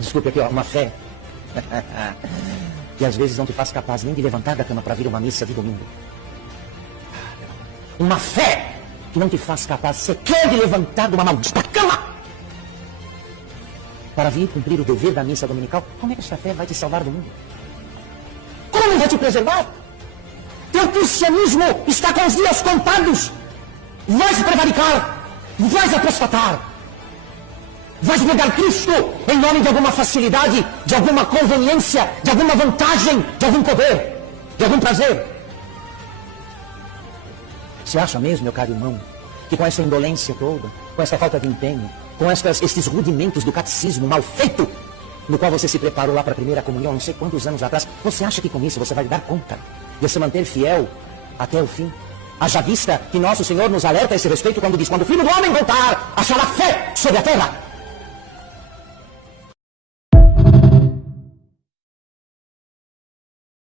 Desculpe aqui, ó, uma fé que às vezes não te faz capaz nem de levantar da cama para vir uma missa de domingo. Uma fé que não te faz capaz sequer de levantar de uma maldita cama para vir cumprir o dever da missa dominical. Como é que esta fé vai te salvar do mundo? Como vai te preservar? Teu cristianismo está com os dias contados. Vais prevaricar, vais apostatar, vais negar Cristo em nome de alguma facilidade, de alguma conveniência, de alguma vantagem, de algum poder, de algum prazer. Você acha mesmo, meu caro irmão, que com essa indolência toda, com essa falta de empenho, com estes rudimentos do catecismo mal feito, no qual você se preparou lá para a primeira comunhão, não sei quantos anos atrás, você acha que com isso você vai dar conta de se manter fiel até o fim? Haja vista que nosso Senhor nos alerta a esse respeito quando diz: quando o Filho do Homem voltar, achará fé sobre a terra.